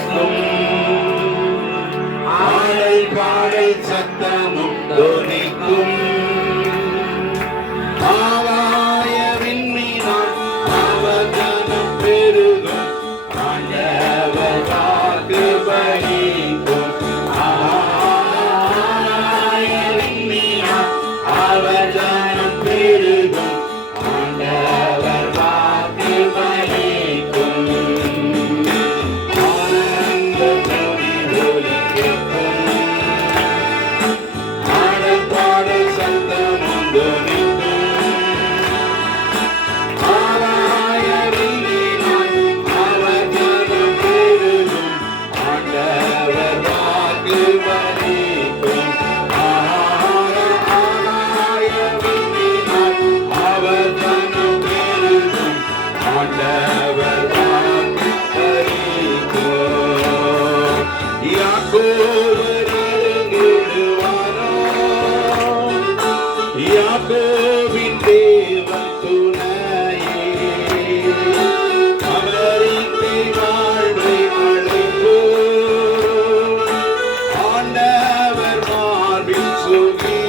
சத்தமும் ஆலை பாடை சத்தமும் You.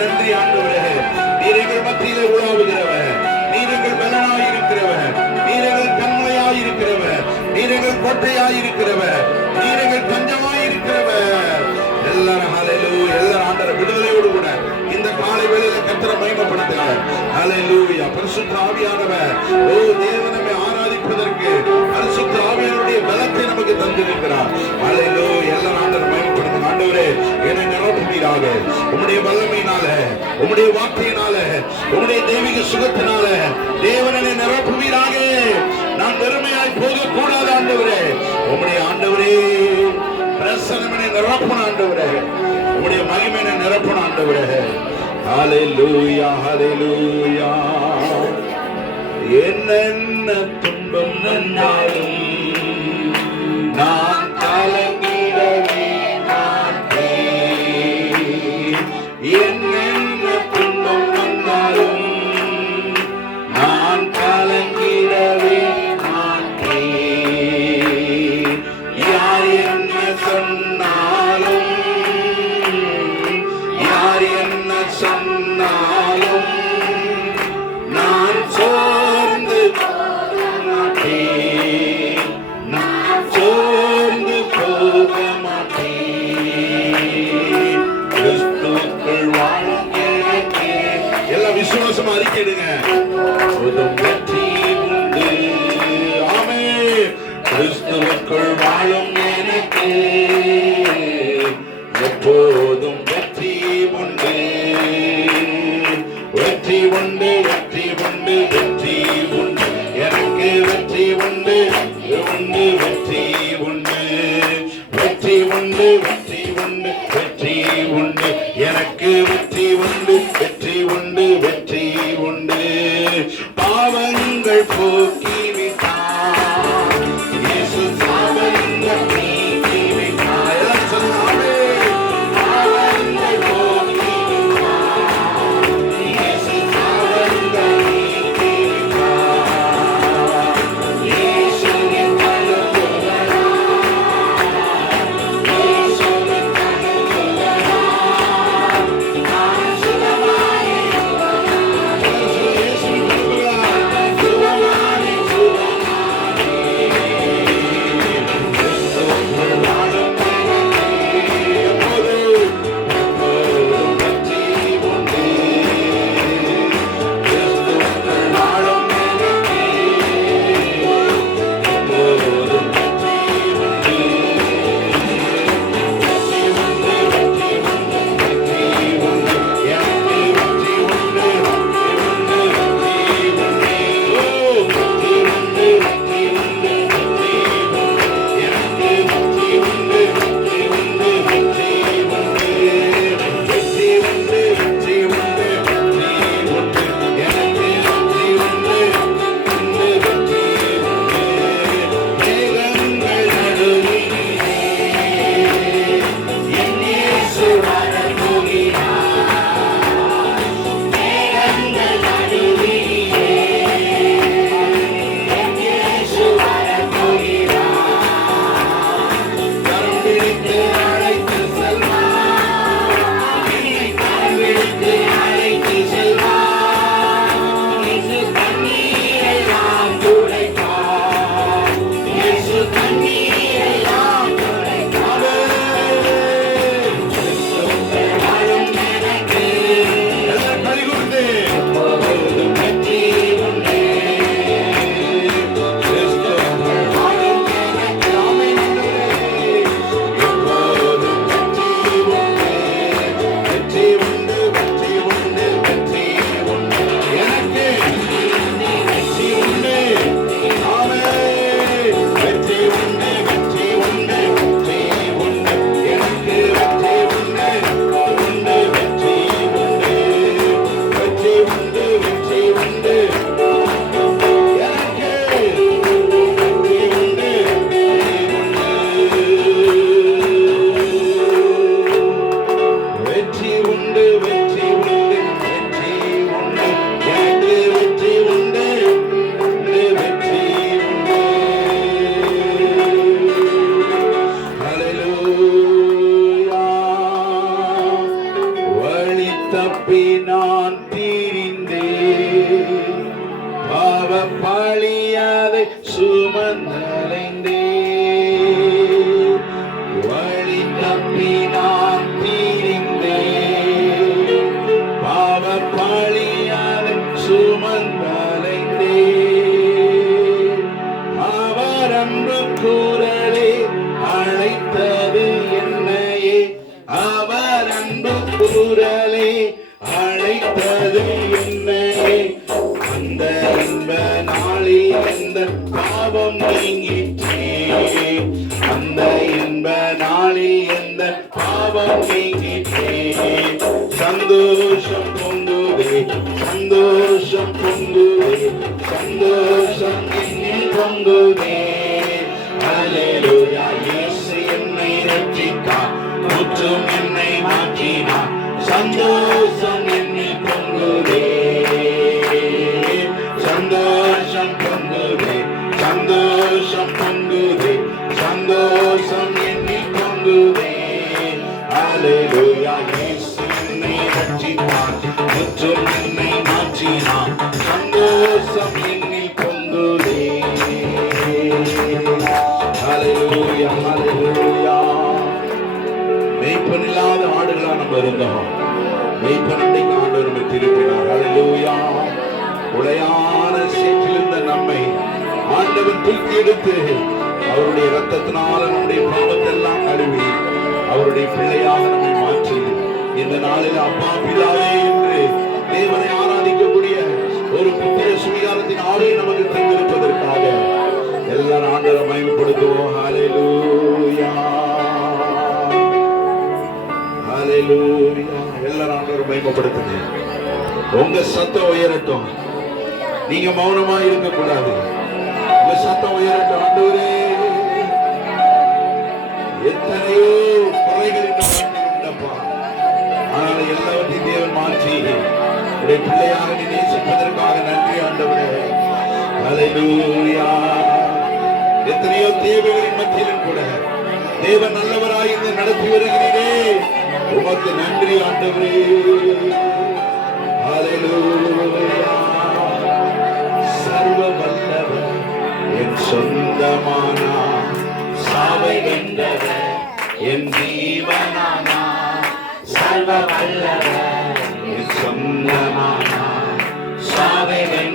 நன்றி ஆண்டவரே. நீர் எங்கள் மத்தியிலே உலாவுகிறவர். நீர் எங்கள் பலனாய் நீர் எங்கள் தன்மையாய் நீர் எங்கள் கோட்டையாய் நீர் எங்கள் தஞ்சமாய் எல்லாரும் அலையிலு எல்லாரும் ஆண்டரை விடுதலையோடு கூட இந்த காலை வேளையில கத்திர மயமப்படுத்துகிறார் அலையிலூயா பரிசுத்த ஆவியானவர் ஓ தேவனமே ஆராதிப்பதற்கு பரிசுத்த ஆவியானுடைய பலத்தை நமக்கு தந்திருக்கிறார். அலையிலு எல்லாரும் ஆண்டர் மயம ஆண்டவரே என்னை நிரப்புவீராக. உம்முடைய வல்லமையினால உம்முடைய வார்த்தையினால உம்முடைய தெய்வீக சுகத்தினால தேவனனை நிரப்புவீராக. நான் வெறுமையாய் போக கூடாது ஆண்டவரே. உம்முடைய ஆண்டவரே பிரசனமனை நிரப்பன ஆண்டவரே. உம்முடைய மகிமையினை நிரப்பன ஆண்டவரே. ஹalleluya ஹalleluya. என்னென்ன துன்பம் நன்னாலும் lose. தூக்கி எடுத்து அவருடைய ரத்தத்தினால நம்முடைய பாவத்தெல்லாம் கழுவி அவருடைய பிள்ளையாக நம்மை மாற்றி இந்த நாளில் அப்பா பிதாவே என்று தேவனை ஆராதிக்கக்கூடிய ஒரு புத்திர சுவீகாரத்தின் ஆடையை நமக்கு தந்திருப்பதற்காக எல்லாரும் ஆண்டவரை மகிமைப்படுத்துவோம். ஹalleluya ஹalleluya எல்லாரும் ஆண்டவரை மயமப்படுத்துங்க உங்க சத்தம் உயரட்டும். நீங்க மௌனமா இருக்க கூடாது உடைய பிள்ளையாக நேசிப்பதற்காக நன்றி ஆண்டவரே. அலையூயா எத்தனையோ தேவைகளின் மத்தியிலும் கூட தேவன் நல்லவராய் இருந்து நடத்தி வருகிறீரே. உமக்கு நன்றி ஆண்டவரே. ஹalleluya. சர்வ வல்லவர் என் சொந்தமானா சாவை வென்றவர் என் ஜீவனானா. சர்வ வல்லவர் என் சொந்தமானா சாவை வென்றவர்